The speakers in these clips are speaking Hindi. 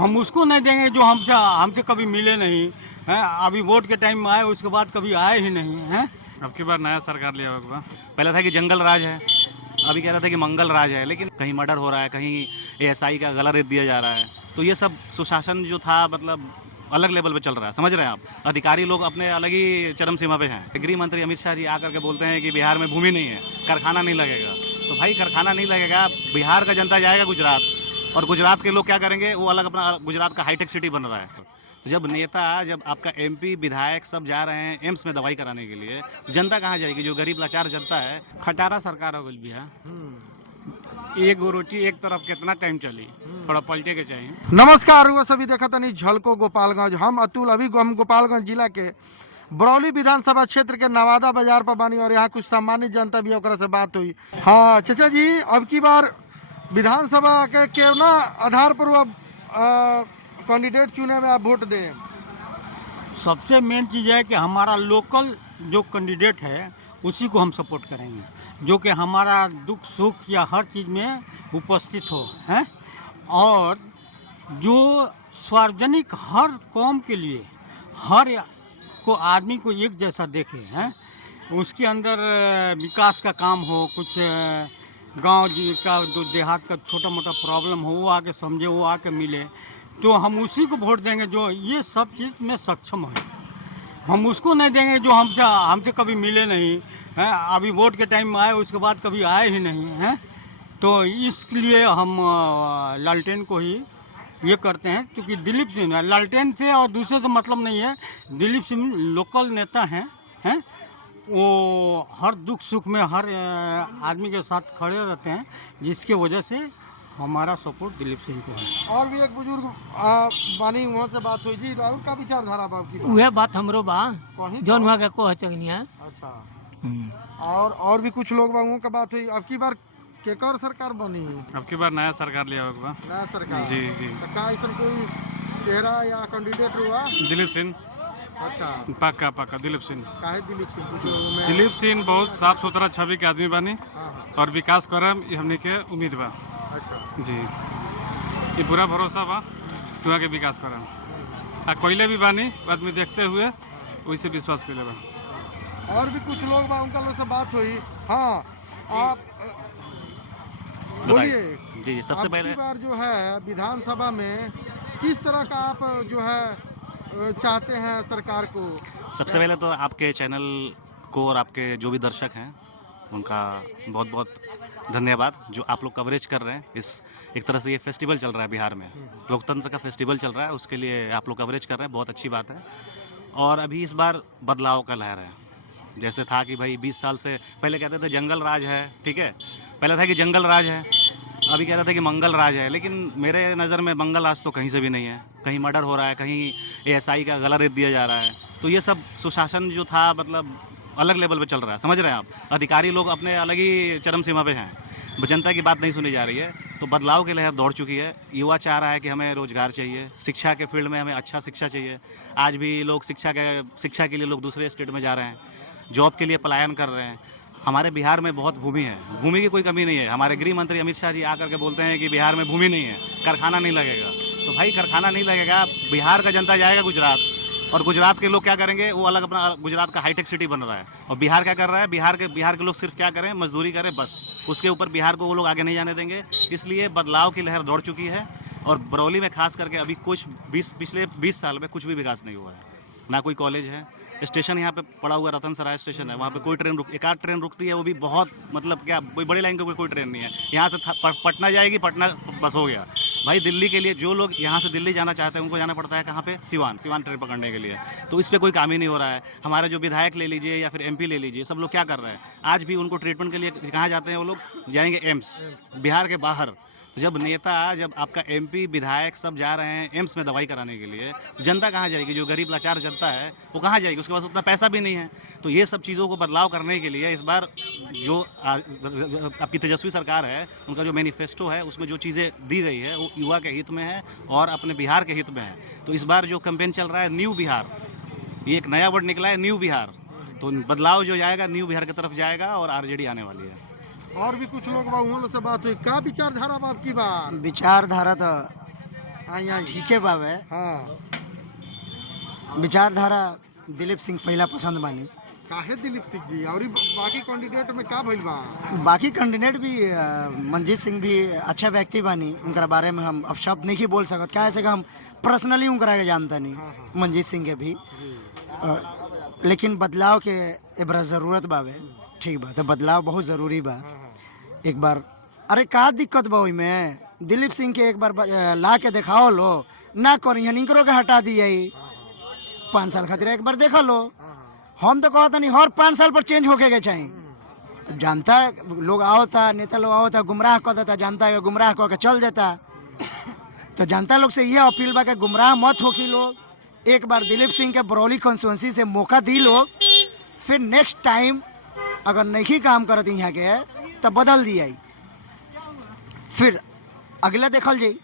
हम उसको नहीं देंगे जो हमसे हमसे कभी मिले नहीं हैं। अभी वोट के टाइम में आए, उसके बाद कभी आए ही नहीं हैं। अब की बार नया सरकार लिया होगा। पहले था कि जंगल राज है, अभी कह रहा था कि मंगल राज है, लेकिन कहीं मर्डर हो रहा है, कहीं एएसआई का गला रेत दिया जा रहा है। तो ये सब सुशासन जो था मतलब अलग लेवल पे चल रहा है, समझ रहे हैं आप। अधिकारी लोग अपने अलग ही चरम सीमा पे हैं। गृह मंत्री अमित शाह जी आकर के बोलते हैं कि बिहार में भूमि नहीं है, कारखाना नहीं लगेगा। तो भाई कारखाना नहीं लगेगा, बिहार का जनता जाएगा गुजरात, और गुजरात के लोग क्या करेंगे, वो अलग अपना गुजरात का हाईटेक सिटी बन रहा है। तो जब नेता, जब आपका एमपी विधायक सब जा रहे हैं एम्स में दवाई कराने के लिए, जनता कहाँ जाएगी? जो गरीब लाचार जनता है। खटारा सरकार हो गई बिहार। एक गो रोटी एक तरफ कितना टाइम चली, थोड़ा पलटे के चाहिए। नमस्कार, वो सभी देखा तनी झलको गोपालगंज। हम अतुल, अभी हम गोपालगंज जिला के बरौली विधानसभा क्षेत्र के नवादा बाजार पर बानी और यहाँ कुछ सामान्य जनता भी ओकरा से बात हुई। हाँ चाचा जी, अब की बार विधानसभा के केवना आधार पर अब कैंडिडेट चुने में आप वोट दें? सबसे मेन चीज़ है कि हमारा लोकल जो कैंडिडेट है उसी को हम सपोर्ट करेंगे, जो कि हमारा दुख सुख या हर चीज़ में उपस्थित हो हैं, और जो सार्वजनिक हर कौम के लिए हर को आदमी को एक जैसा देखे हैं, उसके अंदर विकास का काम हो, कुछ गांव जी का जो देहात का छोटा मोटा प्रॉब्लम हो वो आके समझे, वो आके मिले, तो हम उसी को वोट देंगे जो ये सब चीज़ में सक्षम है। हम उसको नहीं देंगे जो हमसे कभी मिले नहीं हैं। अभी वोट के टाइम में आए, उसके बाद कभी आए ही नहीं हैं। तो इसलिए हम लालटेन को ही ये करते हैं, क्योंकि दिलीप सिंह लालटेन से और दूसरे से मतलब नहीं है। दिलीप सिंह लोकल नेता हैं, वो हर दुख सुख में हर आदमी के साथ खड़े रहते हैं, जिसके वजह से हमारा सपोर्ट दिलीप सिंह को है। और भी एक बुजुर्ग बानी, वहाँ से बात हुई जी, राहुल का विचारधारा बाप की वह बात हमरो बा जौन वहाँ के को चगनिया। अच्छा, और भी कुछ लोग बाबुओं का बात हुई। अब की बार केकर सरकार बनी? अब की बार नया सरकार लिया होगा। नया सरकार? जी जी। तो का ऐसा कोई चेहरा या कैंडिडेट हुआ? दिलीप सिंह। अच्छा, पक्का दिलीप सिंह। काहे दिलीप सिंह? कुछ लोगों में दिलीप सिंह बहुत साफ सुथरा छवि के आदमी बानी, हाँ, और विकास करम ये हमने के उम्मीद बा। अच्छा जी, ये पूरा भरोसा बा तुहा के विकास करम, आ कोयले भी बानी आदमी देखते हुए वैसे विश्वास कर बा। और भी कुछ लोग बा, उनका लोग से बात हुई। हाँ, आप बोलिए। जी, सबसे पहले बार जो है विधानसभा में किस तरह का आप जो है चाहते हैं सरकार को? सबसे पहले तो आपके चैनल को और आपके जो भी दर्शक हैं उनका बहुत बहुत धन्यवाद, जो आप लोग कवरेज कर रहे हैं। इस एक तरह से ये फेस्टिवल चल रहा है बिहार में, लोकतंत्र का फेस्टिवल चल रहा है, उसके लिए आप लोग कवरेज कर रहे हैं, बहुत अच्छी बात है। और अभी इस बार बदलाव का लहर है। जैसे था कि भाई 20 साल से पहले कहते थे जंगल राज है, ठीक है, पहले था कि जंगल राज है, अभी कह रहा था कि मंगल राज है, लेकिन मेरे नज़र में मंगल राज तो कहीं से भी नहीं है। कहीं मर्डर हो रहा है, कहीं एएसआई का गला रेत दिया जा रहा है। तो ये सब सुशासन जो था मतलब अलग लेवल पे चल रहा है, समझ रहे हैं आप। अधिकारी लोग अपने अलग ही चरम सीमा पे हैं, जनता की बात नहीं सुनी जा रही है। तो बदलाव की लहर दौड़ चुकी है। युवा चाह रहा है कि हमें रोजगार चाहिए, शिक्षा के फील्ड में हमें अच्छा शिक्षा चाहिए। आज भी लोग शिक्षा के लिए लोग दूसरे स्टेट में जा रहे हैं, जॉब के लिए पलायन कर रहे हैं। हमारे बिहार में बहुत भूमि है, भूमि की कोई कमी नहीं है। हमारे गृह मंत्री अमित शाह जी आकर के बोलते हैं कि बिहार में भूमि नहीं है, कारखाना नहीं लगेगा। तो भाई कारखाना नहीं लगेगा, बिहार का जनता जाएगा गुजरात, और गुजरात के लोग क्या करेंगे, वो अलग अपना गुजरात का हाईटेक सिटी बन रहा है। और बिहार क्या कर रहा है, बिहार के लोग सिर्फ क्या करें, मजदूरी करें बस। उसके ऊपर बिहार को वो लोग आगे नहीं जाने देंगे। इसलिए बदलाव की लहर दौड़ चुकी है। और बरौली में खास करके अभी पिछले 20 साल में कुछ भी विकास नहीं हुआ है। ना कोई कॉलेज है, स्टेशन यहाँ पे पड़ा हुआ रतन सराय स्टेशन है, वहाँ पे कोई एक आध ट्रेन रुकती है, वो भी बहुत मतलब क्या कोई बड़ी लाइन की कोई ट्रेन नहीं है। यहाँ से पटना जाएगी, पटना बस हो गया। भाई दिल्ली के लिए जो लोग यहाँ से दिल्ली जाना चाहते हैं उनको जाना पड़ता है कहाँ पे, सिवान ट्रेन पकड़ने के लिए। तो इस पर कोई काम ही नहीं हो रहा है। हमारे जो विधायक ले लीजिए या फिर एमपी ले लीजिए, सब लोग क्या कर रहे हैं, आज भी उनको ट्रीटमेंट के लिए कहाँ जाते हैं, वो लोग जाएंगे एम्स, बिहार के बाहर। जब नेता, जब आपका एमपी विधायक सब जा रहे हैं एम्स में दवाई कराने के लिए, जनता कहाँ जाएगी? जो गरीब लाचार जनता है वो कहाँ जाएगी? उसके पास उतना पैसा भी नहीं है। तो ये सब चीज़ों को बदलाव करने के लिए इस बार जो आपकी तेजस्वी सरकार है, उनका जो मैनिफेस्टो है उसमें जो चीज़ें दी गई है वो युवा के हित में है और अपने बिहार के हित में है। तो इस बार जो कैंपेन चल रहा है न्यू बिहार, ये एक नया वर्ड निकला है, न्यू बिहार। तो बदलाव जो जाएगा न्यू बिहार की तरफ जाएगा और आरजेडी आने वाली है। और भी कुछ लोग बा, उन लोग से बात हुई। का विचारधारा बाप की बात? विचारधारा तो आई ठीक है बाबे हाँ विचारधारा दिलीप सिंह पहला पसंद बानी। काहे दिलीप सिंह जी और बाकी कैंडिडेट में का भइल बा? बाकी कैंडिडेट भी मंजीत सिंह भी अच्छा व्यक्ति बानी, उनका बारे में हम अब शब्द नहीं बोल सकत, क्या ऐसे हम पर्सनली उनका के जानता नहीं मंजीत सिंह के भी। लेकिन बदलाव के एबरा जरूरत बावे, ठीक बात है, बदलाव बहुत ज़रूरी बा। एक बार अरे का दिक्कत बा में दिलीप सिंह के एक बार ला के दिखाओ लो ना करी इनकरो के हटा दिए 5 साल खातिर एक बार देखा लो। हम तो कहता नहीं हर 5 साल पर चेंज होके के चाहिए। तो जानता है लोग आओ था, नेता लोग आओ था, गुमराह कर देता, जानता है गुमराह कह के चल देता। तो जनता लोग से यह अपील बा कि गुमराह मत हो कि लोग एक बार दिलीप सिंह के बरौली कॉन्स्टिट्यूंसी से मौका दी लोग, फिर नेक्स्ट टाइम अगर नहीं काम करती यहाँ के तो बदल दिया, फिर अगला देखल जाई।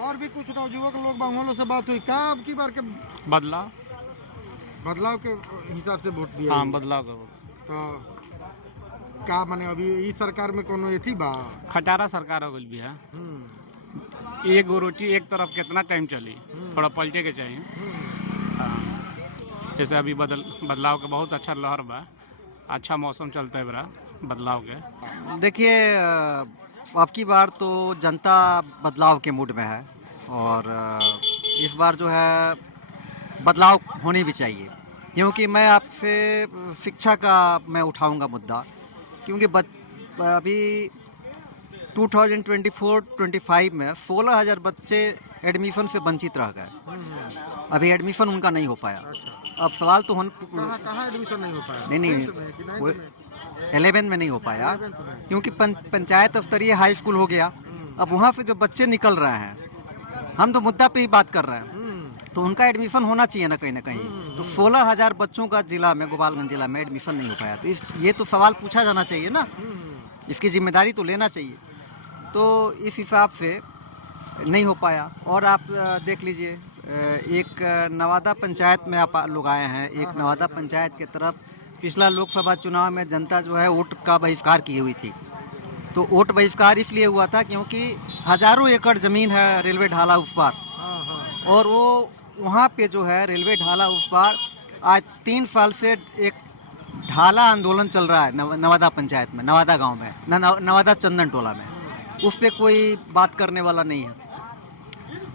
और भी कुछ नौजुवक लोग बा उन लोग से बात हुई का अब की बार के बदलाव के हिसाब से वोट दिया? हाँ बदलाव का तो का माने अभी ई सरकार में कोनो एथी बा? खटारा सरकार हो गई भी है। एक गो रोटी एक तरफ कितना टाइम चली, थोड़ा पलटे के चाहिए। हाँ जैसे अभी बदलाव का बहुत अच्छा लहर बा, अच्छा मौसम चलता है बड़ा बदलाव के। देखिए अब की बार तो जनता बदलाव के मूड में है और इस बार जो है बदलाव होनी भी चाहिए, क्योंकि मैं आपसे शिक्षा का मैं उठाऊंगा मुद्दा, क्योंकि अभी 2024-25 में 16,000 बच्चे एडमिशन से वंचित रह गए। अभी एडमिशन उनका नहीं हो पाया। अब सवाल तो कहाँ एडमिशन नहीं हो पाया? नहीं 11 में नहीं हो पाया, क्योंकि पंचायत स्तरीय हाई स्कूल हो गया। अब वहाँ से जो बच्चे निकल रहे हैं, हम तो मुद्दा पे ही बात कर रहे हैं, तो उनका एडमिशन होना चाहिए ना कहीं। तो 16,000 बच्चों का जिला में, गोपालगंज जिला में एडमिशन नहीं हो पाया, तो ये तो सवाल पूछा जाना चाहिए ना, इसकी जिम्मेदारी तो लेना चाहिए। तो इस हिसाब से नहीं हो पाया। और आप देख लीजिए, एक नवादा पंचायत में आप लोग आए हैं, एक नवादा पंचायत के तरफ पिछला लोकसभा चुनाव में जनता जो है वोट का बहिष्कार की हुई थी। तो वोट बहिष्कार इसलिए हुआ था क्योंकि हजारों एकड़ ज़मीन है रेलवे ढाला उस पार, और वो वहाँ पे जो है रेलवे ढाला उस पार आज 3 साल से एक ढाला आंदोलन चल रहा है नवादा पंचायत में, नवादा गांव में, नवादा चंदन टोला में। उस पर कोई बात करने वाला नहीं है।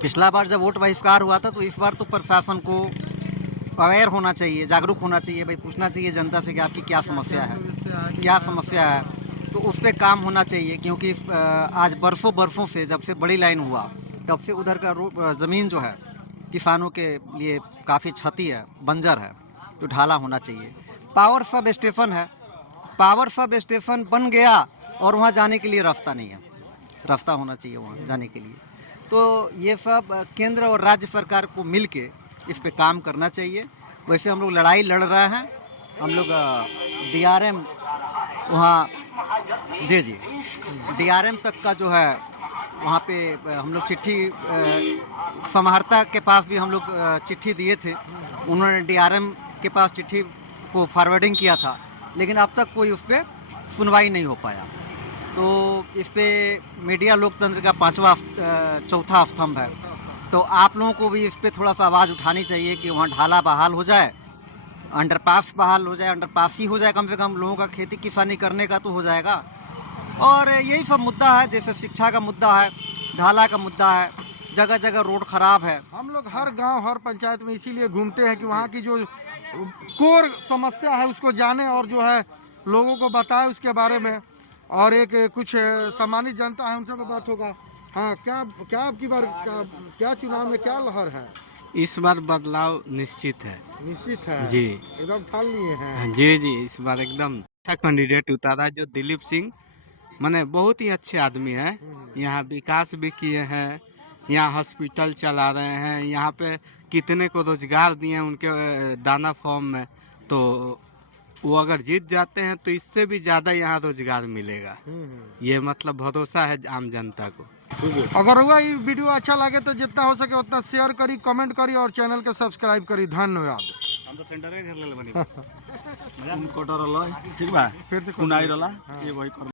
पिछला बार जब वोट बहिष्कार हुआ था, तो इस बार तो प्रशासन को अवेयर होना चाहिए, जागरूक होना चाहिए, भाई पूछना चाहिए जनता से कि आपकी क्या समस्या है, तो उस पर काम होना चाहिए। क्योंकि आज बरसों से जब से बड़ी लाइन हुआ तब से उधर का ज़मीन जो है किसानों के लिए काफ़ी क्षति है, बंजर है, तो ढाला होना चाहिए। पावर सब स्टेशन है, पावर सब स्टेशन बन गया और वहाँ जाने के लिए रास्ता नहीं है, रास्ता होना चाहिए वहाँ जाने के लिए। तो ये सब केंद्र और राज्य सरकार को मिल के इस पे काम करना चाहिए। वैसे हम लोग लड़ाई लड़ रहे हैं, हम लोग DRM वहाँ जी DRM तक का जो है वहाँ पे हम लोग चिट्ठी, समाहर्ता के पास भी हम लोग चिट्ठी दिए थे, उन्होंने DRM के पास चिट्ठी को फॉरवर्डिंग किया था, लेकिन अब तक कोई उस पर सुनवाई नहीं हो पाया। तो इस पे मीडिया लोकतंत्र का चौथा स्तंभ है, तो आप लोगों को भी इस पे थोड़ा सा आवाज़ उठानी चाहिए कि वहाँ ढाला बहाल हो जाए, अंडरपास बहाल हो जाए, अंडरपास ही हो जाए, कम से कम लोगों का खेती किसानी करने का तो हो जाएगा। और यही सब मुद्दा है, जैसे शिक्षा का मुद्दा है, ढाला का मुद्दा है, जगह जगह रोड खराब है। हम लोग हर गांव हर पंचायत में इसीलिए घूमते हैं कि वहाँ की जो कोर समस्या है उसको जाने और जो है लोगों को बताएं उसके बारे में। और एक कुछ सम्मानित जनता है, उनसे भी बात होगा। हाँ, क्या आपकी बार क्या चुनाव में क्या लहर है? इस बार बदलाव निश्चित है जी, एकदम ठान लिए हैं जी। इस बार एकदम अच्छा कैंडिडेट उतारा जो दिलीप सिंह, माने बहुत ही अच्छे आदमी है। यहाँ विकास भी किए हैं, यहाँ हॉस्पिटल चला रहे हैं, यहाँ पे कितने को रोजगार दिए हैं उनके दाना फार्म में। तो वो अगर जीत जाते हैं तो इससे भी ज़्यादा यहाँ रोजगार मिलेगा, ये मतलब भरोसा है आम जनता को। अगर हुआ ये वीडियो अच्छा लगे तो जितना हो सके उतना शेयर करी, कमेंट करी और चैनल के सब्सक्राइब करी। धन्यवाद। हम तो सेंटर के घर ले बनी ठीक बा, फिर से कुनाई रला ये वही कर